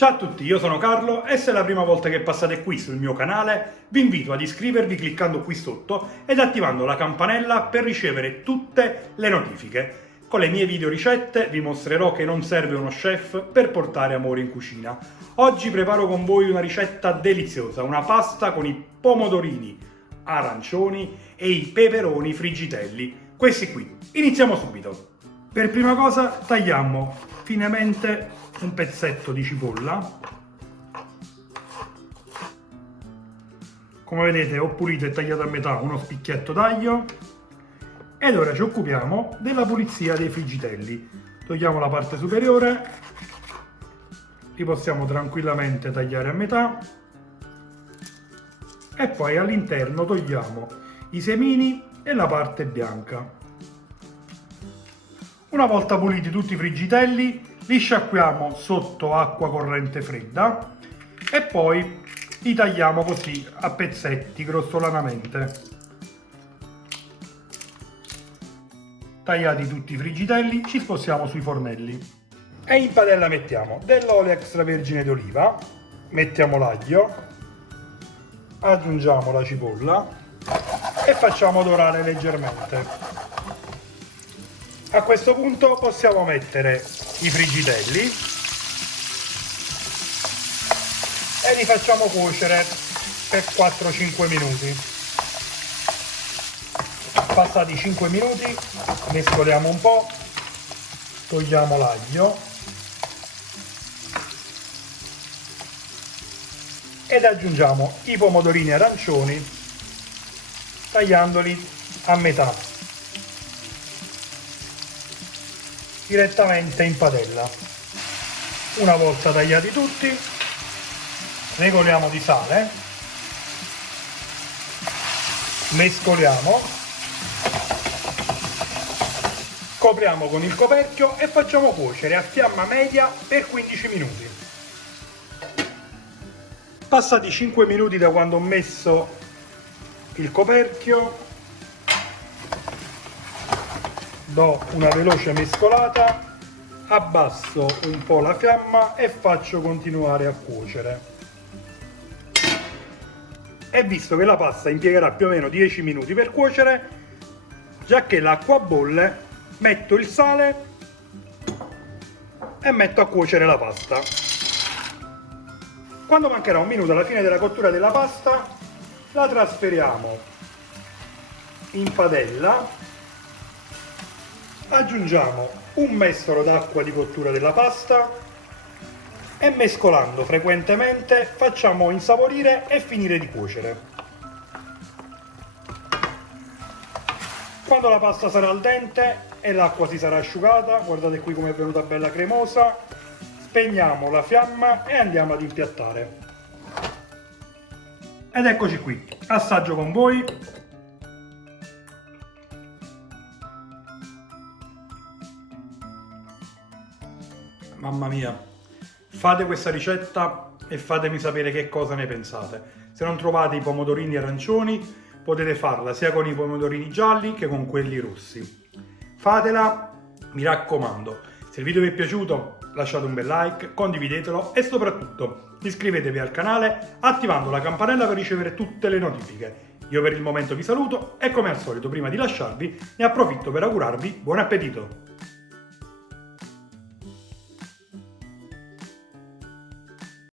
Ciao a tutti, io sono Carlo e se è la prima volta che passate qui sul mio canale vi invito ad iscrivervi cliccando qui sotto ed attivando la campanella per ricevere tutte le notifiche. Con le mie video ricette vi mostrerò che non serve uno chef per portare amore in cucina. Oggi preparo con voi una ricetta deliziosa, una pasta con i pomodorini arancioni e i peperoni friggitelli. Questi qui. Iniziamo subito. Per prima cosa tagliamo finemente un pezzetto di cipolla. Come vedete ho pulito e tagliato a metà uno spicchietto d'aglio. Ed ora ci occupiamo della pulizia dei friggitelli. Togliamo la parte superiore, li possiamo tranquillamente tagliare a metà e poi all'interno togliamo i semini e la parte bianca. Una volta puliti tutti i friggitelli, li sciacquiamo sotto acqua corrente fredda e poi li tagliamo così a pezzetti grossolanamente. Tagliati tutti i friggitelli, ci spostiamo sui fornelli e in padella mettiamo dell'olio extravergine d'oliva, mettiamo l'aglio, aggiungiamo la cipolla e facciamo dorare leggermente. A questo punto possiamo mettere i friggitelli e li facciamo cuocere per 4-5 minuti. Passati 5 minuti mescoliamo un po', togliamo l'aglio ed aggiungiamo i pomodorini arancioni tagliandoli a metà direttamente in padella. Una volta tagliati tutti, regoliamo di sale, mescoliamo, copriamo con il coperchio e facciamo cuocere a fiamma media per 15 minuti. Passati 5 minuti da quando ho messo il coperchio, do una veloce mescolata, abbasso un po' la fiamma e faccio continuare a cuocere. E visto che la pasta impiegherà più o meno 10 minuti per cuocere, già che l'acqua bolle, metto il sale e metto a cuocere la pasta. Quando mancherà un minuto alla fine della cottura della pasta, la trasferiamo in padella. Aggiungiamo un mestolo d'acqua di cottura della pasta e mescolando frequentemente facciamo insaporire e finire di cuocere. Quando la pasta sarà al dente e l'acqua si sarà asciugata, guardate qui come è venuta bella cremosa, spegniamo la fiamma e andiamo ad impiattare. Ed eccoci qui, assaggio con voi. Mamma mia, fate questa ricetta e fatemi sapere che cosa ne pensate. Se non trovate i pomodorini arancioni, potete farla sia con i pomodorini gialli che con quelli rossi. Fatela, mi raccomando. Se il video vi è piaciuto, lasciate un bel like, condividetelo e soprattutto iscrivetevi al canale attivando la campanella per ricevere tutte le notifiche. Io per il momento vi saluto e come al solito prima di lasciarvi ne approfitto per augurarvi buon appetito!